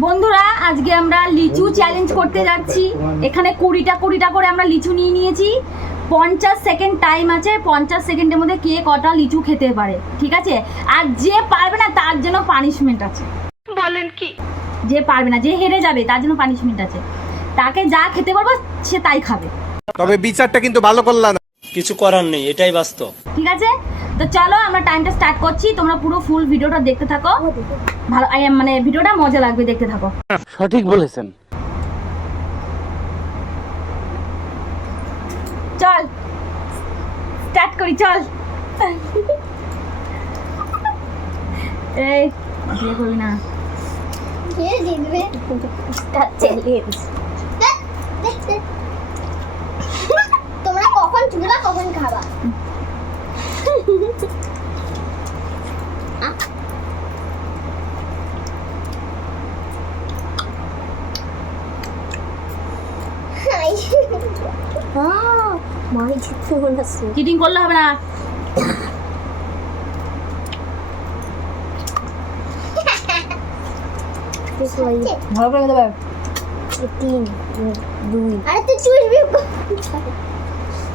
বন্ধুরা আজকে আমরা লিচু চ্যালেঞ্জ করতে যাচ্ছি। এখানে 20টা করে আমরা লিচু নিয়ে নিয়েছি। 50 সেকেন্ড টাইম আছে। 50 সেকেন্ডের মধ্যে কে কটা লিচু খেতে পারে, ঠিক আছে? আর যে পারবে না তার জন্য পানিশমেন্ট আছে। বলেন কি? যে পারবে না, যে হেরে যাবে তার জন্য পানিশমেন্ট আছে। তাকে যা খেতে পারবো সে তাই খাবে। তবে বিচারটা কিন্তু ভালো করলা না। কিছু করার নেই, এটাই বাস্তব। ঠিক আছে, তো চলো আমরা টাইমটা স্টার্ট করছি। তোমরা পুরো ফুল ভিডিওটা দেখতে থাকো। ভালো মানে ভিডিওটা মজা লাগবে, দেখতে থাকো। সঠিক বলেছেন। চল স্টার্ট করি, চল। এই বিয়ে করবি না? কে জিতবে? চ্যালেঞ্জ। তোমরা কখন চুলা কখন খাবা? মাই জিততে মনে আছে। চিটিং করলে হবে না। ভালো করে দেবে। 3 2 আরে তুই চুষবি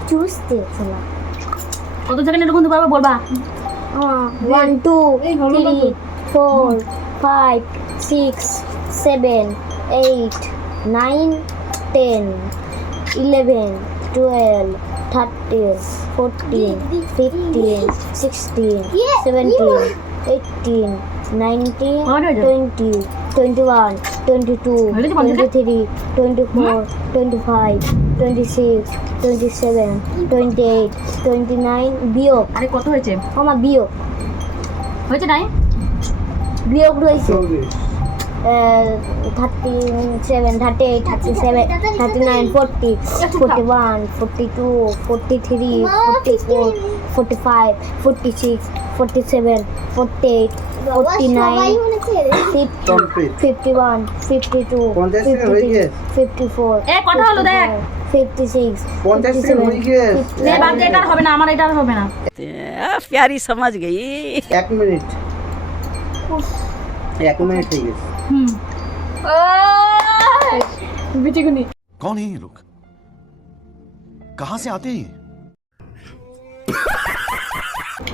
চুষতে চলা। কত সেকেন্ড এরকম পারবে বলবা? 1 2 3 4 5 6 7 8 9 10 11 12 13 14 15 16 17 18 19 20 21 22 23 24 25 26 27 28 29 বিয়োগ। আরে কত হয়েছে? আমার বিয়োগ হয়েছে নাই? বিয়োগ রয়েছে 37 38 37 39 40 41 42 43 44 45 46 47 48 49 51 52 54 এ কথা হলো দেখ। 56 নে বাদ দে, এটা আর হবে না, আমার এটা আর হবে না। प्यारी समझ गई। 1 मिनट 1 मिनट ठीक है। बिटिकुनी कौन है ये लोग? कहाँ से आते हैं?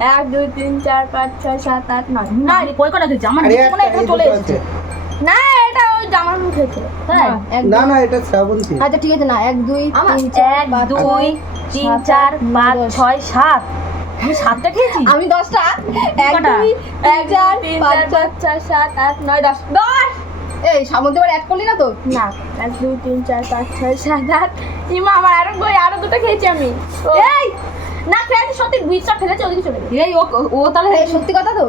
1 2 3 4 5 6 7 8 9। না রে, কই কটা খেয়েছে? আমার আরে নিচে কোনো এখানে চলে এসেছে। না এটা ওই জামার মুখ খেয়েছিল। তাই? না না এটা শ্রাবন্তী। আচ্ছা ঠিক আছে না 1 2 আমার 3 4 1 2 3 4 5 6 7। আমি 7টা খেয়েছি। আমি 10টা 1 কটা? 2 1 4 5 6 7 8 9 10 10। এই সামনে এবার এক করলি না তো? না 1 2 3 4 5 6 7 8। ইমা আমার আরো দুটো খেয়েছি আমি। এই না খেয়েছি সত্যি 20টা খেয়েছি ওদিকে চলে গেছে। এই ও তাহলে এই সত্যি কথা তো?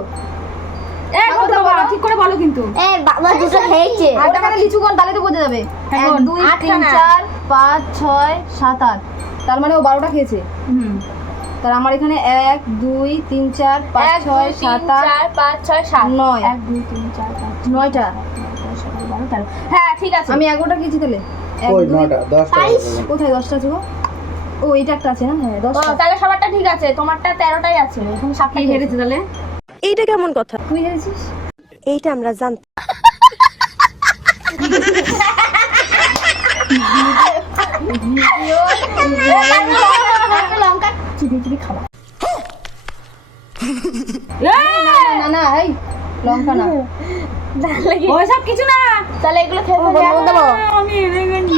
কথা বলো, ঠিক করে বলো কিন্তু। এ বাবা দুটো খেয়েছে। আর ওখানে লিচু কোন তাহলে তো বোঝা যাবে। 1 2 3 4 5 6 7 8। তার মানে ও 12টা খেয়েছে। তার আমার এখানে 1 2 3 4 5 6 7 8 5 6 7 9 1 2 3 4 5 9টা। হ্যাঁ ঠিক আছে আমি 11টা খেয়েছি তাহলে। ওই 9টা 10টা কোথায় 10টা আছে গো? ও এইটা একটা আছে না? হ্যাঁ 10টা। তাহলে সবারটা ঠিক আছে, তোমারটা 13টাই আছে। এখানে 7টা কি হেরেছে তাহলে? এইটা কেমন কথা? তুই হেরেছিস। এইটা আমরা জানতাম। লঙ্কা চিবি চিবি খাওয়া। না না এই লঙ্কা না। ওইসব কিছু না। তাহলে এগুলো খেয়ে আমি হেরে গেছি।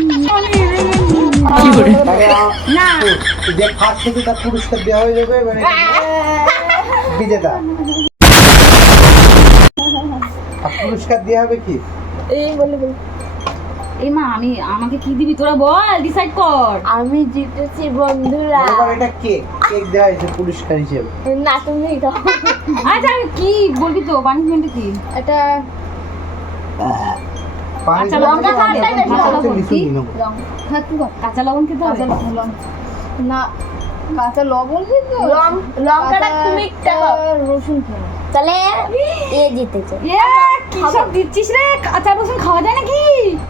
না যে ফার্স্ট থেকে তার পুরস্কার দেওয়া হয়ে যাবে মানে বিজেতা। আর পুরস্কার দেওয়া হবে কি? এই বলে বলে এই মা আমাকে কি দিবি তোরা বল, ডিসাইড কর। আমি জিতেছি বন্ধুরা। এবার এটা কেক দেওয়া হয়েছে পুরস্কার হিসেবে। না তুমি খাও। আচ্ছা কি বলবি তো, পানিশমেন্ট কি? এটা আচ্ছা, লঙ্কা খাওয়াটাই বেশি ভালো। কি? হ্যাঁ তুই কর। কাঁচা লবণ খেতে হবে? না কাঁচা লবণ খেতে লঙ্কাটা তুমি রসুন খাও। তাহলে এ জিতেছে। কি সব দিচ্ছিস রে? কাঁচা রসুন খাওয়া যায় নাকি?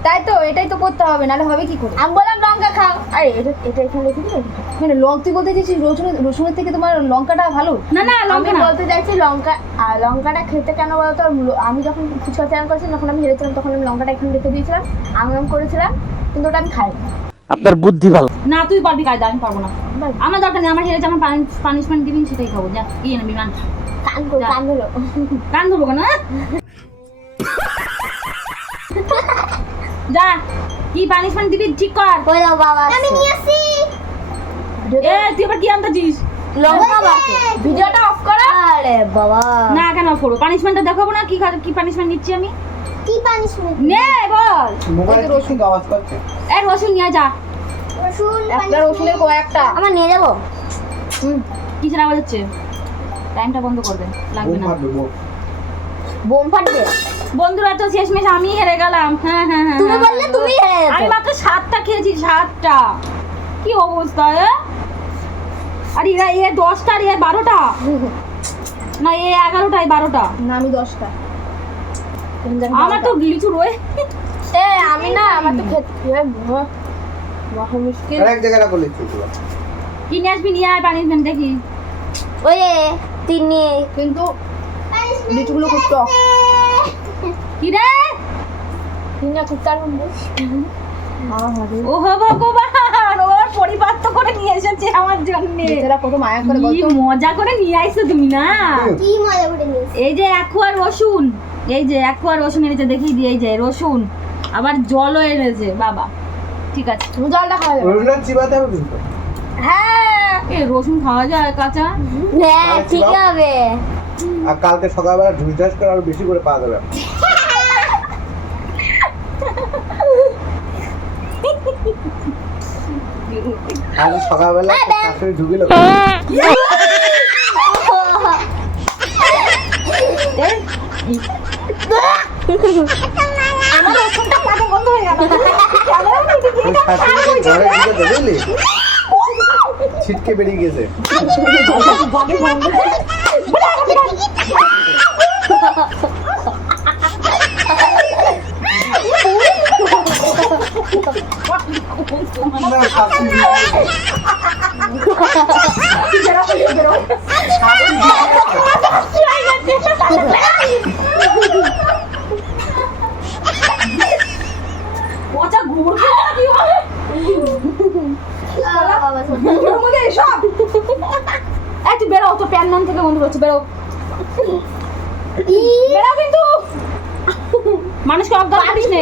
তাই তো এটাই তো করতে হবে, নাহলে হবে কি করে? আমি বললাম লঙ্কা খাও। আরে এটা এটা এখানে রেখে দিলে মানে তুই বলতে চাইছিস রসুনের থেকে তোমার লঙ্কাটা ভালো? না না লঙ্কা আমি না, বলতে চাইছি লঙ্কাটা খেতে কেন বলতো, আমি যখন ফুচকা চ্যানেল করেছিলাম তখন আমি হেরেছিলাম, তখন আমি লঙ্কাটা এখানে রেখে দিয়েছিলাম, আম করেছিলাম, কিন্তু ওটা আমি খাই। আপনার বুদ্ধি ভালো। না তুই পারবি কায়দা, আমি পারবো না। আমার দরকার নেই, আমার হেরেছে, আমার পানিশমেন্ট দিবি সেটাই খাবো। যা কি এনে বিমান কান করে যা। কান ধরো। কান ধরবো কেন? যা কি পানিশমেন্ট দিবি ঠিক কর। ওই দাও বাবা, আমি নিয়ে আসি। এ তুই আবার কি আনতেছিস? লঙ্কা বাকি ভিডিওটা অফ করো। আরে বাবা, না কেন করবো? পানিশমেন্টটা দেখাবো না, কি পানিশমেন্ট দিচ্ছি আমি। কি পানিশমেন্ট? নে বল। মোবাইলে রসুন আওয়াজ করছে। এ রসুন নিয়ে যা। রসুন একটা রসুনের কয়েকটা আমার নিয়ে যাবো। কিসের আওয়াজ হচ্ছে? টাইমটা বন্ধ করে দে, লাগবে বোম না। ফাটবে বোম। বোম ফাটবে। বন্ধুরা তো শেষমেশ আমি হেরে গেলাম। হ্যাঁ হ্যাঁ হ্যাঁ তুমি হ্যাঁ, বললে হ্যাঁ। তুমি হেরে আমি যেতে। মাত্র 7টা খেয়েছি, 7টা। কি অবস্থা এ? আরে এরা 10টা আর 12টা, না 11টা 12টা। না আমি 10টা। আমার তো লিচু রয়ে এ আমি না, আমার তো খেতে মহা মুশকিল। আর এক জায়গায় রাখো লিচু। কিনে আসবি, নিয়ে আয় পানিশমেন্ট দেখি। ওই তিনি কিন্তু লিচুগুলো খুব টক। কি রে? তিনি খুব তার ও ভগবান, ওর পরিপাত্য করে নিয়ে এসেছে আমার জন্য। বেচারা কত মায়া করে কি বলতো। মজা করে নিয়ে আইছো তুমি না। কি মজা করে নিয়েছি। এই যে অ্যাকুয়া রসুন, এই যে অ্যাকুয়া রসুন এনেছে, দেখিয়ে দিয়ে। এই যে রসুন, আবার জলও এনেছে। বাবা ঠিক আছে। জলটা খাওয়া যাবে। রসুন চিবাতে হবে কিন্তু। হ্যাঁ এই রসুন খাওয়া যায় কাঁচা? হ্যাঁ ঠিক হবে। আর কালকে সকালবেলা ঢুস ঢাস করে আরো বেশি করে পাওয়া যাবে। আজ সকালবেলা শাশুড়ি ঢুকিল। আমার রসুনটা কাঁচা বন্ধ হয়ে গেল। শাশুড়ি ঘরে ঢুকে বুঝলি ছিটকে বেরিয়ে গেছে। না, শাশুড়ি পচা গুড় খেয়ে না কি হবে? বাবা গুড়ের মধ্যে এসব? এই তুই বেরো, তোর প্যান নাম থেকে বন্ধু হচ্ছে, বেরো বেরো কিন্তু। মানুষকে অজ্ঞান করিস নে।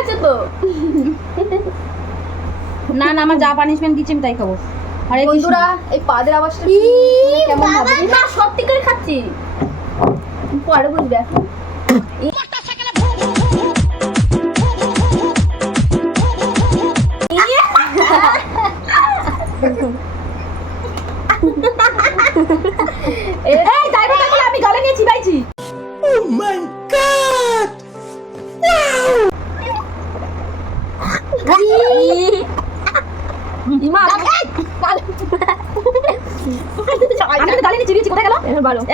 আছে তো না না, আমার যা পানিশমেন্ট দিচ্ছে আমি তাই খাবো। আরে বন্ধুরা এই পাদের আওয়াজটা কেমন হবে? না সত্যি করে খাচ্ছি, পরে বুঝবে। এই ড্রাইভার বলে আমি গলে নিয়ে চিবাইছি। আমি তো গালি নিয়ে চিবিয়েছি, কোথায় গেল?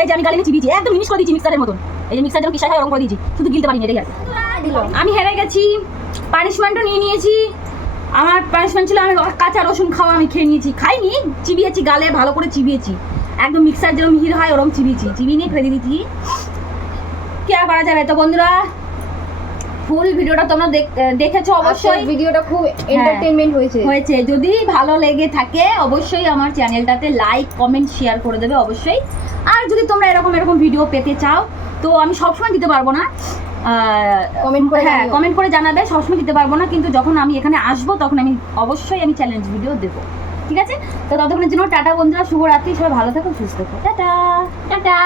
এই যে আমি গালি নিয়ে চিবিয়েছি, একদম মিক্স করে দিয়েছি মিক্সারের মতন। এই যে মিক্সার যেমন কিসা হয় ওরকম করে দিয়েছি, শুধু গিলতে পারিনি এটাই আর কি। আমি হেরে গেছি, পানিশমেন্টও নিয়ে নিয়েছি। আমার পানিশমেন্ট ছিল আমি কাঁচা রসুন খাওয়া, আমি খেয়ে নিয়েছি। খাইনি, চিবিয়েছি গালে, ভালো করে চিবিয়েছি, একদম মিক্সার যেরকম মিহির হয় ওরকম চিবিয়েছি। চিবিয়ে নিয়ে ফেলে দিয়েছি, কি আর করা যাবে। তো বন্ধুরা ফুল ভিডিওটা তোমরা দেখেছো অবশ্যই। ভিডিওটা খুব এন্টারটেইনমেন্ট হয়েছে। যদি ভালো লেগে থাকে অবশ্যই আমার চ্যানেলটাতে লাইক কমেন্ট শেয়ার করে দেবে অবশ্যই। আর যদি তোমরা এরকম ভিডিও পেতে চাও তো আমি সবসময় দিতে পারবো না, কমেন্ট করে হ্যাঁ জানিও। কমেন্ট করে জানাবে, সবসময় দিতে পারবো না, কিন্তু যখন আমি এখানে আসবো তখন আমি অবশ্যই চ্যালেঞ্জ ভিডিও দেবো। ঠিক আছে, তো ততক্ষণের জন্য টাটা বন্ধুরা, শুভরাত্রি, সবাই ভালো থাকো সুস্থ থাকো, টাটা টাটা।